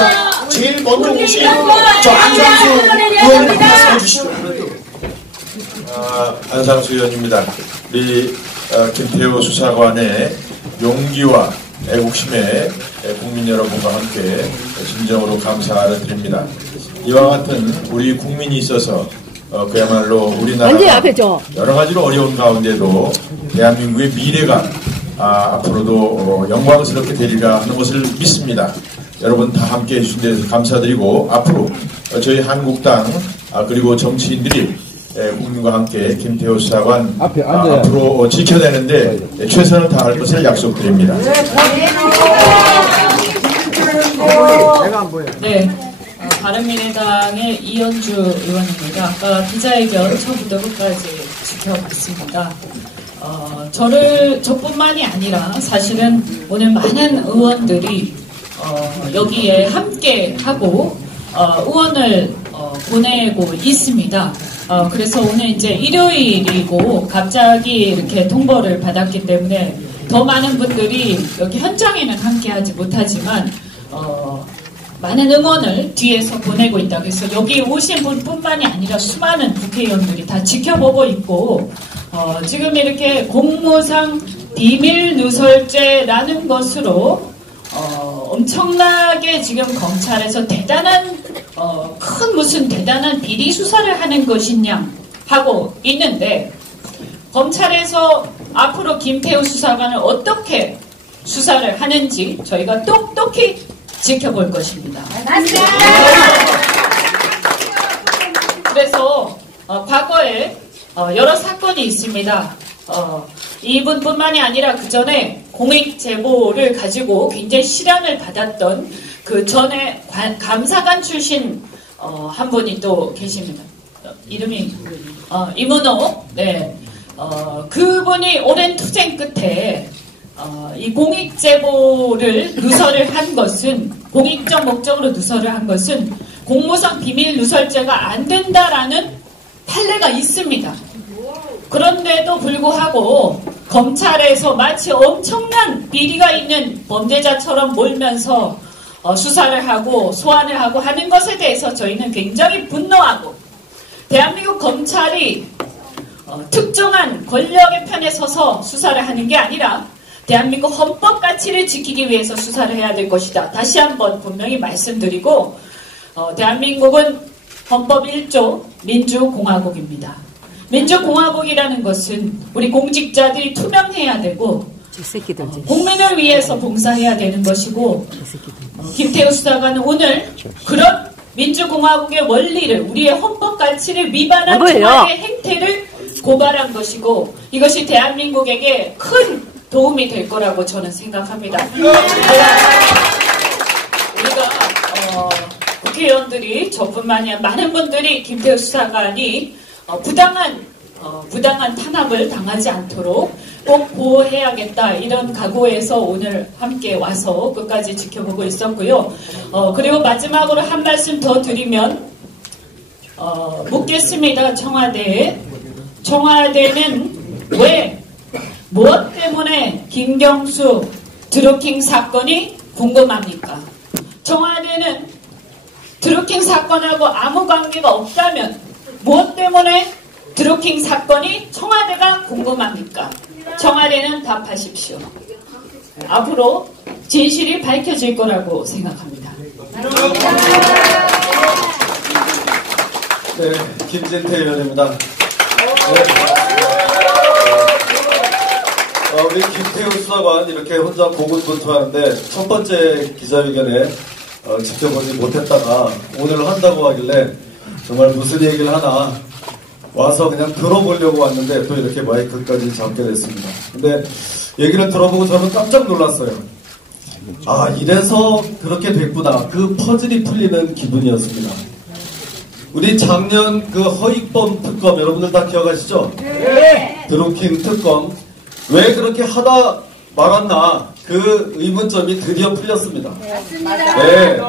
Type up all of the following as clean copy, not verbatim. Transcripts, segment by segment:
자, 제일 먼저 오신 저 안상수 의원님 말씀해 주시죠. 안상수 의원입니다. 우리 김태우 수사관의 용기와 애국심에 국민 여러분과 함께 진정으로 감사를 드립니다. 이와 같은 우리 국민이 있어서 그야말로 우리나라가 여러 가지로 어려운 가운데도 대한민국의 미래가 앞으로도 영광스럽게 되리라 하는 것을 믿습니다. 여러분 다 함께 해주신 데서 감사드리고 앞으로 저희 한국당 그리고 정치인들이 국민과 함께 김태우 수사관 앞으로 지켜내는데 최선을 다할 것을 약속드립니다. 네, 바른미래당의 이현주 의원입니다. 아까 기자회견 처음부터 끝까지 지켜봤습니다. 저뿐만이 아니라 사실은 오늘 많은 의원들이 여기에 함께 하고 의원을 보내고 있습니다. 그래서 오늘 이제 일요일이고 갑자기 이렇게 통보를 받았기 때문에 더 많은 분들이 여기 현장에는 함께하지 못하지만 많은 응원을 뒤에서 보내고 있다. 그래서 여기 오신 분뿐만이 아니라 수많은 국회의원들이 다 지켜보고 있고 지금 이렇게 공무상 비밀 누설죄라는 것으로 엄청나게 지금 검찰에서 대단한 큰 무슨 대단한 비리 수사를 하는 것이냐 하고 있는데 검찰에서 앞으로 김태우 수사관을 어떻게 수사를 하는지 저희가 똑똑히 지켜볼 것입니다. 그래서 과거에 여러 사건이 있습니다. 이분뿐만이 아니라 그 전에 공익 제보를 가지고 굉장히 실현을 받았던 그 전에 감사관 출신 한 분이 또 계십니다. 이름이 이문호. 네. 그분이 오랜 투쟁 끝에 이 공익 제보를 누설을 한 것은 공익적 목적으로 누설을 한 것은 공무상 비밀 누설죄가 안 된다라는 판례가 있습니다. 그런데도 불구하고 검찰에서 마치 엄청난 비리가 있는 범죄자처럼 몰면서 수사를 하고 소환을 하고 하는 것에 대해서 저희는 굉장히 분노하고 대한민국 검찰이 특정한 권력의 편에 서서 수사를 하는 게 아니라 대한민국 헌법 가치를 지키기 위해서 수사를 해야 될 것이다. 다시 한번 분명히 말씀드리고 대한민국은 헌법 1조 민주공화국입니다. 민주공화국이라는 것은 우리 공직자들이 투명해야 되고 국민을 위해서 봉사해야 되는 것이고 김태우 수사관은 오늘 그런 민주공화국의 원리를 우리의 헌법 가치를 위반한 청와대의 행태를 고발한 것이고 이것이 대한민국에게 큰 도움이 될 거라고 저는 생각합니다. 우리가 국회의원들이 저뿐만이 아니라 많은 분들이 김태우 수사관이 부당한 탄압을 당하지 않도록 꼭 보호해야겠다 이런 각오에서 오늘 함께 와서 끝까지 지켜보고 있었고요. 그리고 마지막으로 한 말씀 더 드리면 묻겠습니다. 청와대는 왜 무엇 때문에 김경수 드루킹 사건이 궁금합니까? 청와대는 드루킹 사건하고 아무 관계가 없다면 무엇 때문에 드루킹 사건이 청와대가 궁금합니까? 청와대는 답하십시오. 앞으로 진실이 밝혀질 거라고 생각합니다. 네, 김진태 의원입니다. 우리 김태우 수사관 이렇게 혼자 고군분투하는데 첫 번째 기자회견에 지켜보지 못했다가 오늘 한다고 하길래 정말 무슨 얘기를 하나 와서 그냥 들어보려고 왔는데 또 이렇게 마이크까지 잡게 됐습니다. 근데 얘기를 들어보고 저는 깜짝 놀랐어요. 이래서 그렇게 됐구나. 그 퍼즐이 풀리는 기분이었습니다. 우리 작년 그 허익범 특검 여러분들 다 기억하시죠? 네. 드루킹 특검 왜 그렇게 하다 말았나 그 의문점이 드디어 풀렸습니다. 네.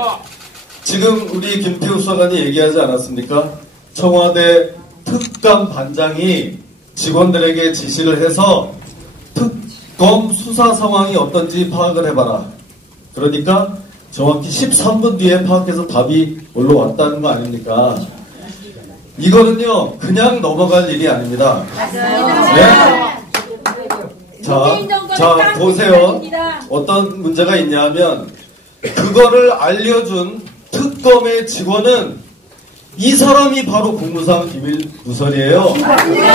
지금 우리 김태우 수사관이 얘기하지 않았습니까? 청와대 특감 반장이 직원들에게 지시를 해서 특검 수사 상황이 어떤지 파악을 해봐라. 그러니까 정확히 13분 뒤에 파악해서 답이 올라왔다는 거 아닙니까? 이거는요, 그냥 넘어갈 일이 아닙니다. 네? 자, 보세요. 어떤 문제가 있냐면, 그거를 알려준 특검의 직원은 이 사람이 바로 공무상 비밀 누설이에요. 네.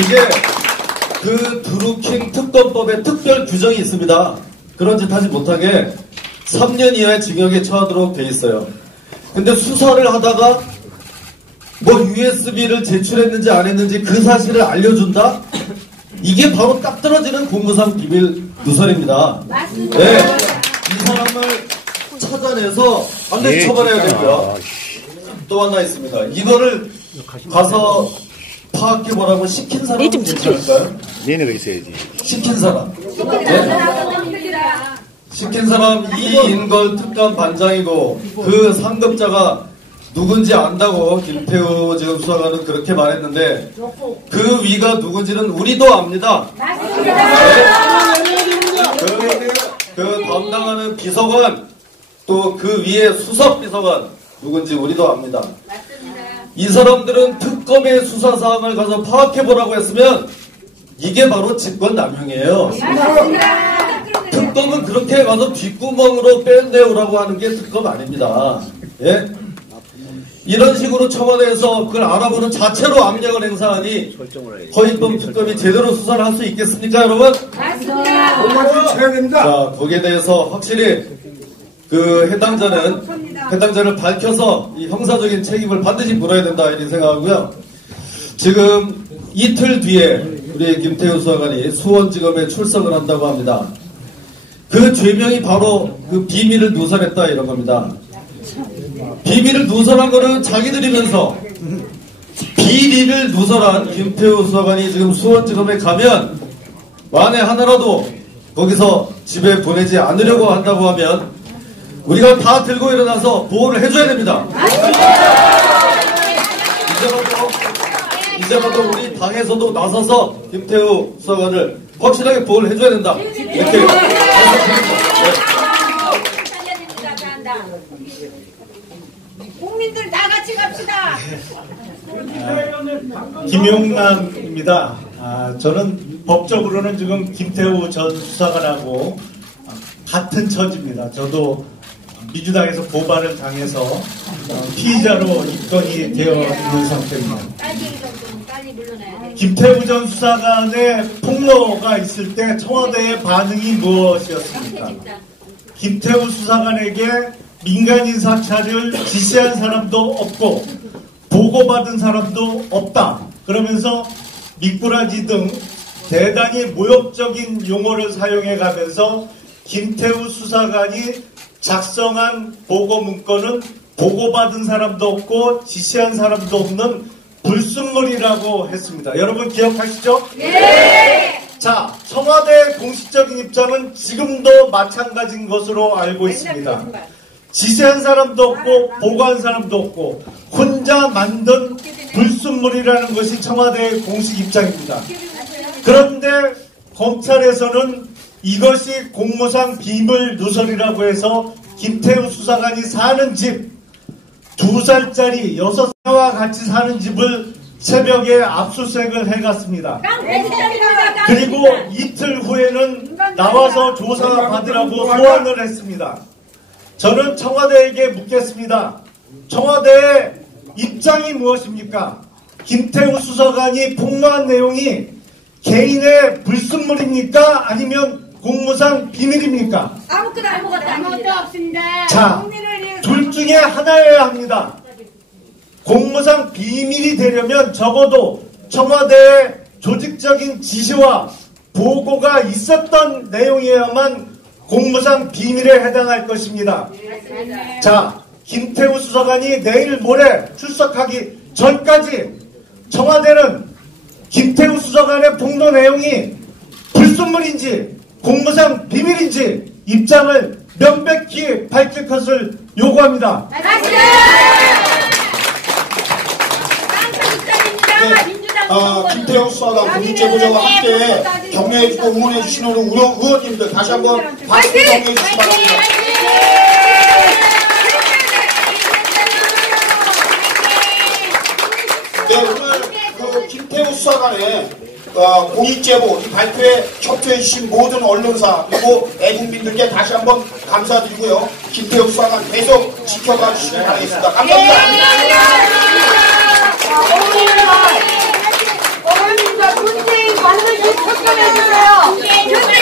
이게 그 드루킹 특검법에 특별 규정이 있습니다. 그런 짓 하지 못하게 3년 이하의 징역에 처하도록 돼 있어요. 근데 수사를 하다가 뭐 USB를 제출했는지 안 했는지 그 사실을 알려준다? 이게 바로 딱 떨어지는 공무상 비밀 누설입니다. 맞습니다. 네. 이 사람을 찾아내서 반드시 처벌해야 되고요. 또 하나 있습니다. 이거를 가서 파악해보라고 시킨 사람은 괜찮을까요? 얘네가 있어야지. 시킨 사람. 네? 시킨 사람 이인걸 특감 반장이고 그 상급자가 누군지 안다고 김태우 지금 수사관은 그렇게 말했는데 그 위가 누군지는 우리도 압니다. 그 담당하는 비서관 또 그 위에 수석 비서관 누군지 우리도 압니다. 이 사람들은 특검의 수사사항을 가서 파악해보라고 했으면 이게 바로 직권남용이에요. 특검은 그렇게 가서 뒷구멍으로 빼내오라고 하는 게 특검 아닙니다. 예? 이런 식으로 청와대에서 그걸 알아보는 자체로 압력을 행사하니 허위범 특검이 제대로 수사를 할 수 있겠습니까, 여러분? 맞습니다. 자, 거기에 대해서 확실히 그 해당자를 밝혀서 이 형사적인 책임을 반드시 물어야 된다 이런 생각하고요. 지금 이틀 뒤에 우리 김태우 수사관이 수원지검에 출석을 한다고 합니다. 그 죄명이 바로 그 비밀을 누설했다 이런 겁니다. 비밀을 누설한 거는 자기들이면서 비리를 누설한 김태우 수사관이 지금 수원지검에 가면 만에 하나라도 거기서 집에 보내지 않으려고 한다고 하면 우리가 다 들고 일어나서 보호를 해줘야 됩니다. 이제부터 우리 당에서도 나서서 김태우 수사관을 확실하게 보호를 해줘야 된다. 이렇게 국민들 다 같이 갑시다. 김용남입니다. 저는 법적으로는 지금 김태우 전 수사관하고 같은 처지입니다. 저도 민주당에서 고발을 당해서 피의자로 입건이 되어 있는 상태입니다. 김태우 전 수사관의 폭로가 있을 때 청와대의 반응이 무엇이었습니까? 김태우 수사관에게 민간인 사찰을 지시한 사람도 없고 보고받은 사람도 없다. 그러면서 미꾸라지 등 대단히 모욕적인 용어를 사용해가면서 김태우 수사관이 작성한 보고 문건은 보고받은 사람도 없고 지시한 사람도 없는 불순물이라고 했습니다. 여러분 기억하시죠? 네! 자, 청와대의 공식적인 입장은 지금도 마찬가지인 것으로 알고 있습니다. 지시한 사람도 없고 보고한 사람도 없고 혼자 만든 불순물이라는 것이 청와대의 공식 입장입니다. 그런데 검찰에서는 이것이 공무상 비밀 누설이라고 해서 김태우 수사관이 사는 집 2살짜리 6살과 같이 사는 집을 새벽에 압수수색을 해갔습니다. 그리고 이틀 후에는 나와서 조사받으라고 소환을 했습니다. 저는 청와대에게 묻겠습니다. 청와대의 입장이 무엇입니까? 김태우 수사관이 폭로한 내용이 개인의 불순물입니까? 아니면 공무상 비밀입니까? 아무것도 없습니다. 자, 둘 중에 하나여야 합니다. 공무상 비밀이 되려면 적어도 청와대의 조직적인 지시와 보고가 있었던 내용이어야만 공무상 비밀에 해당할 것입니다. 자, 김태우 수사관이 내일 모레 출석하기 전까지 청와대는 김태우 수사관의 폭로 내용이 불순물인지 공무상 비밀인지 입장을 명백히 밝힐 것을 요구합니다. 김태우 수사관 국민제보자와 함께 격려해주고 응원해주시는 우리 의원님들 다시 한번 박수 격려해주시기 바랍니다. 수사관의 공익제보 이 발표에 협조해주신 모든 언론사 그리고 애국민들께 다시 한번 감사드리고요. 김태우 수사관 계속 지켜봐 주시기 바라겠습니다. 감사합니다. 어머님과 문재인 반드시 척결해주세요.